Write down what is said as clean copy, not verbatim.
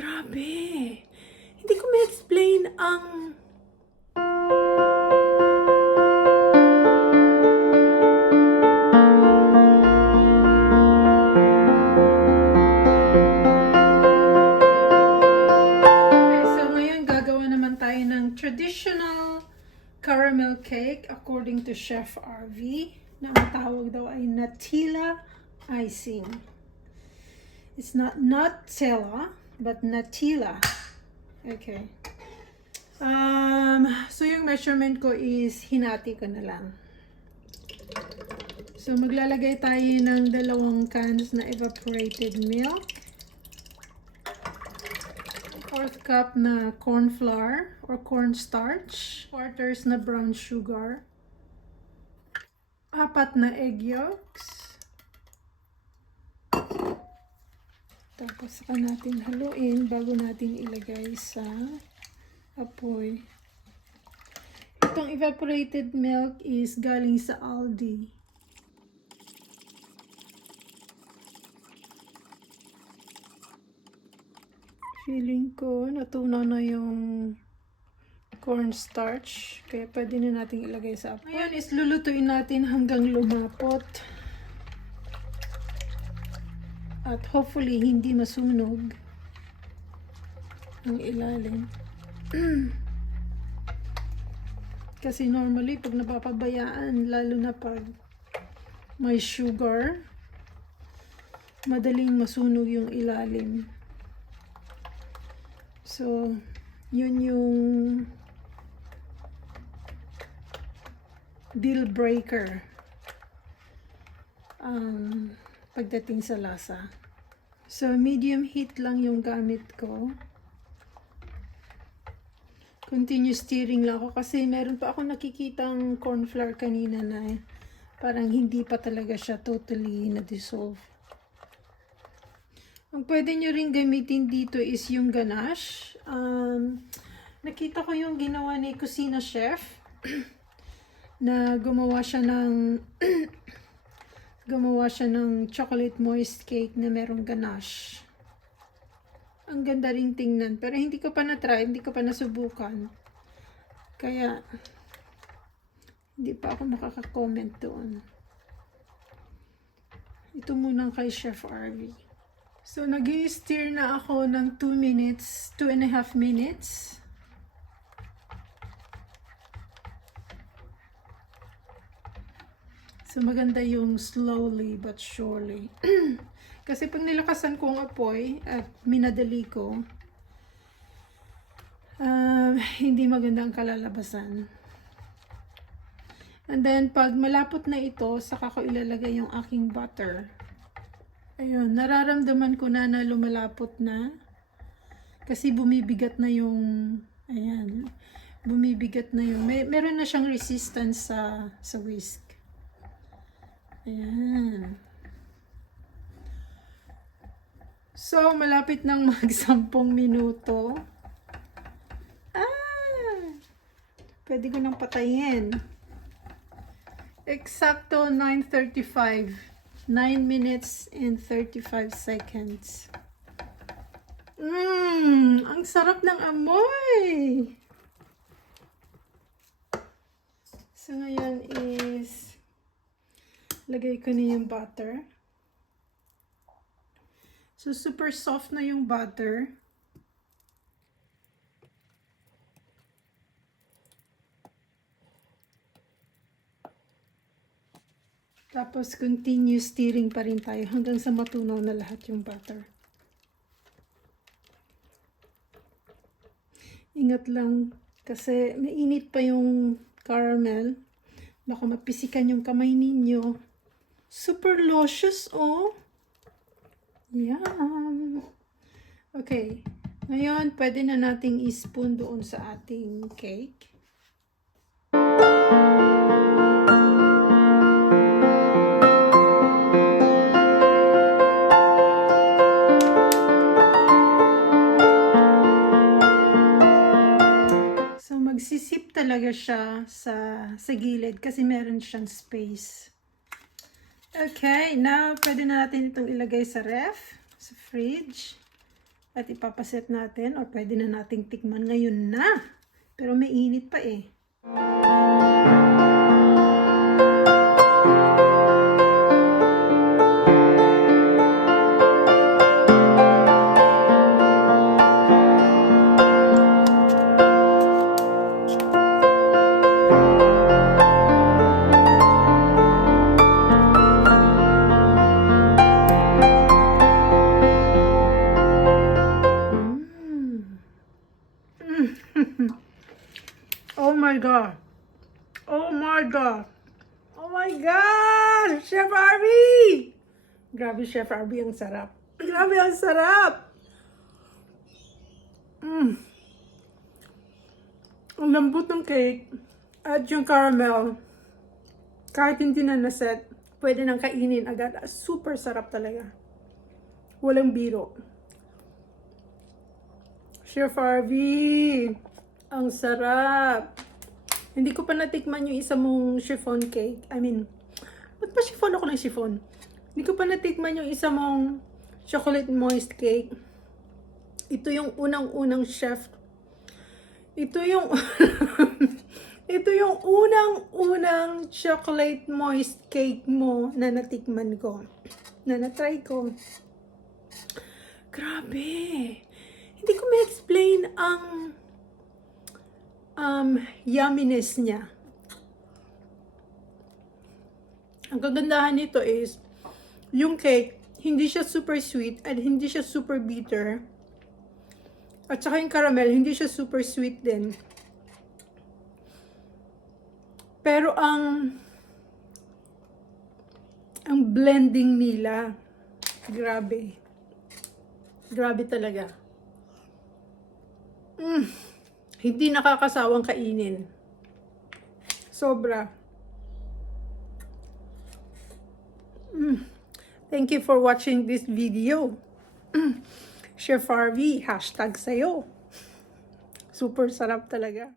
Grabe. Hindi ko ma-explain ang... Okay, so ngayon gagawa naman tayo ng traditional caramel cake according to Chef RV na ang tawag daw ay Nutella icing. It's not Nutella, but Nutella. Okay. So yung measurement ko is hinati ko na lang. So maglalagay tayo ng 2 cans na evaporated milk. 1/4 cup na corn flour or cornstarch. 1/4 na brown sugar. 4 na egg yolks. Tapos saka natin haluin bago natin ilagay sa apoy. Itong evaporated milk is galing sa Aldi. Feeling ko natunaw na yung cornstarch, kaya pwede na natin ilagay sa apoy. Ngayon is lulutuin natin hanggang lumapot. At hopefully hindi masunog ang ilalim. Kasi normally pag napapabayaan, lalo na pag may sugar, madaling masunog yung ilalim. So, yun yung deal breaker pagdating sa lasa. So, medium heat lang yung gamit ko. Continuous stirring lang ako kasi meron pa ako nakikitang corn flour kanina na parang hindi pa talaga siya totally na-dissolve. Ang pwede nyo rin gamitin dito is yung ganache. Nakita ko yung ginawa ni Kusina Chef na gumawa siya ng chocolate moist cake na merong ganache. Ang ganda ring tingnan. Pero hindi ko pa na-try, hindi ko pa nasubukan. Kaya, hindi pa ako makaka-comment doon. Ito muna kay Chef RV. So, nag-i-stir na ako ng 2 minutes, 2.5 minutes. So, maganda yung slowly but surely. Kasi pag nilakasan ko ang apoy at minadali ko, hindi maganda ang kalalabasan. And then, pag malapot na ito, saka ko ilalagay yung aking butter. Ayun, nararamdaman ko na lumalapot na. Kasi bumibigat na yung, ayan, bumibigat na yung, meron na siyang resistance sa whisk. Ayan. So, malapit nang mag 10 minuto. Pwede ko nang patayin. Eksakto 9:35. 9 minutes and 35 seconds. Ang sarap ng amoy! So, ngayon is lagay ko na yung butter. So, super soft na yung butter. Tapos, continuous stirring pa rin tayo hanggang sa matunaw na lahat yung butter. Ingat lang, kasi mainit pa yung caramel. Baka mapisikan yung kamay ninyo. Super luscious, oh! Yan! Okay. Ngayon, pwede na nating i-spoon doon sa ating cake. Magsisip talaga siya sa gilid kasi meron siyang space. Okay, now pwede na natin itong ilagay sa ref, sa fridge. At ipapaset natin o pwede na nating tikman ngayon na. Pero may init pa eh. Oh my God. Oh my God. Oh my God! Chef Harvey! Grabe, Chef Harvey, ang sarap. Grabe, ang sarap! Ang lambot ng cake at yung caramel, kahit hindi na naset, pwede nang kainin agad. Super sarap talaga. Walang biro. Chef Harvey! Ang sarap! Hindi ko pa natikman yung isa mong chiffon cake. I mean, ba't pa chiffon ako ng chiffon? Hindi ko pa natikman yung isa mong chocolate moist cake. Ito yung unang-unang chef. Ito yung ito yung unang-unang chocolate moist cake mo na natikman ko. Na natry ko. Grabe! Hindi ko ma-explain ang yumminess niya. Ang kagandahan nito is, yung cake, hindi siya super sweet at hindi siya super bitter. At saka yung caramel, hindi siya super sweet din. Pero ang blending nila, grabe. Grabe talaga. Hindi nakakasawang kainin. Sobra. Thank you for watching this video. Chef Harvey, hashtag sayo. Super sarap talaga.